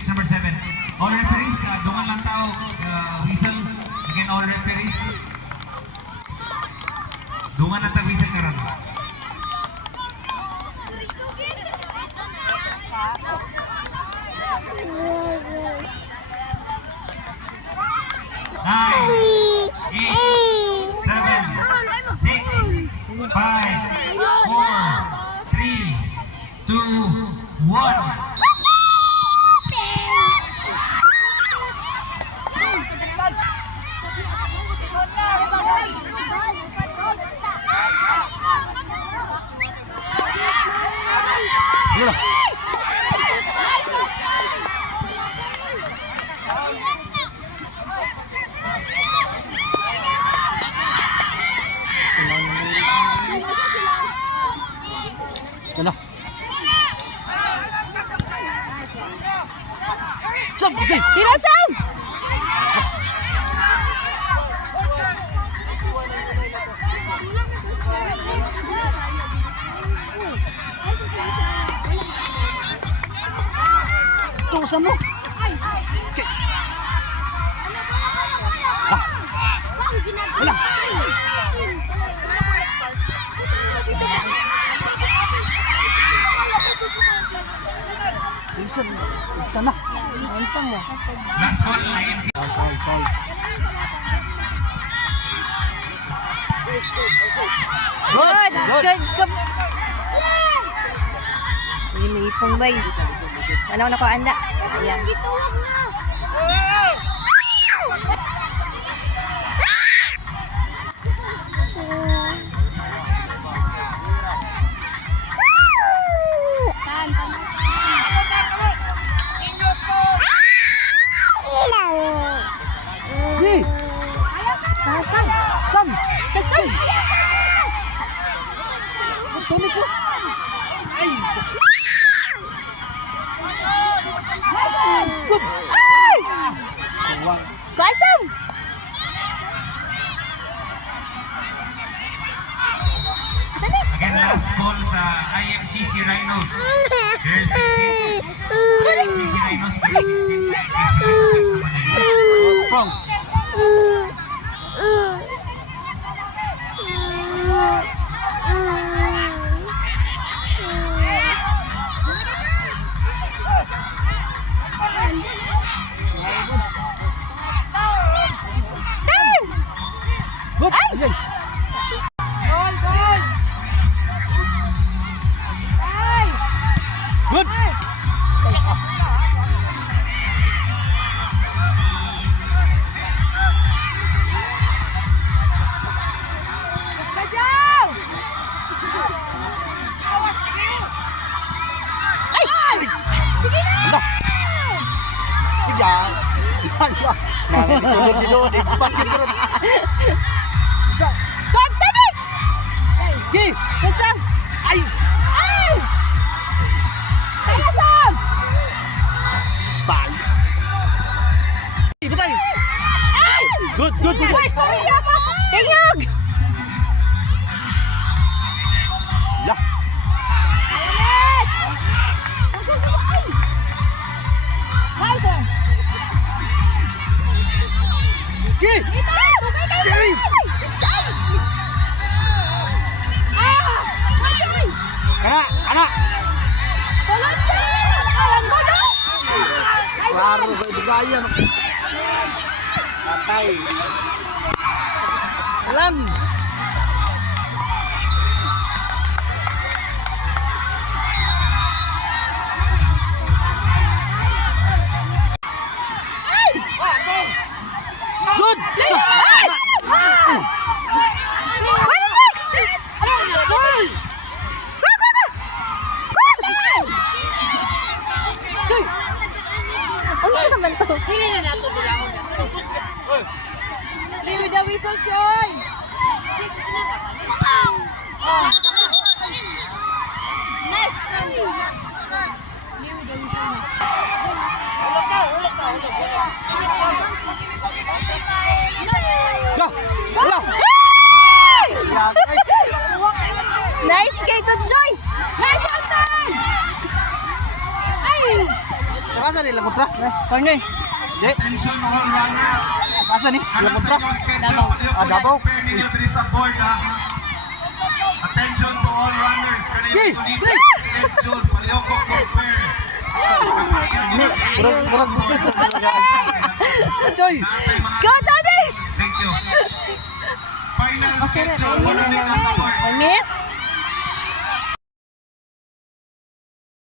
six, number 7. All referees, dungan lang tao, whistle. Again, all referees. Dungan lang tao, whistle karon. Nine, 8, 7, 6, 5, 4, 3, 2, 1. Ano? Sam, okay. Tira, Sam! Tuusan mo. Okay. Ah. Wala. Tuusan mo. Ito na. Ansam mo. Last call, IMC. Foul. Good. May ipong bay. Ano na ko anda? Ayan. Hey, Kasam. Sam. Kasam. Tunik ko. Ay. Good. Ay! Wang. Kasam. Again, last call sa IMCC Rhinos. Girls 16. IMCC Rhinos, girls 16. Please proceed to please Wrong. Good. Again. Good. Anda. Tiga. Mana disuruh tidur di depan kita. Contenex! Gi. Kasam. Ay. Ay! Kasam! Balik. Betul. Ay! Good. Ay, istorya mo! Tingog! Ya. Ayan! Ay! Ay, sir! Gi. Dito! Tugay kayo! Gi. Ah! Ay! Kana. Tulad ka! Alam mo na! Klaro ba ibigaya no? Patay. Salam. Good. Ay! Ano next? Ang sa naman to? Play with the whistle, Joy! Next! Play with the whistle next. Go. Wala. Nice kay to Joy! Nice Anton! Ay! Tara. Asa ni lagot ra? Last corner. Di. Attention all runners. Asa ni? Kanang Lagot sa ra? inyong schedule, Davao. paliw po Davao. yung pair ninyo diri sa board, ha? Attention to all runners. Kanang Yay! yung Yay! schedule, paliw ko po pair. Kaparihan nyo na. Murag biscuit. Choy. Natay mga... Go, Daddies! Thank you. Final schedule, muna din nasa board. 1 minute.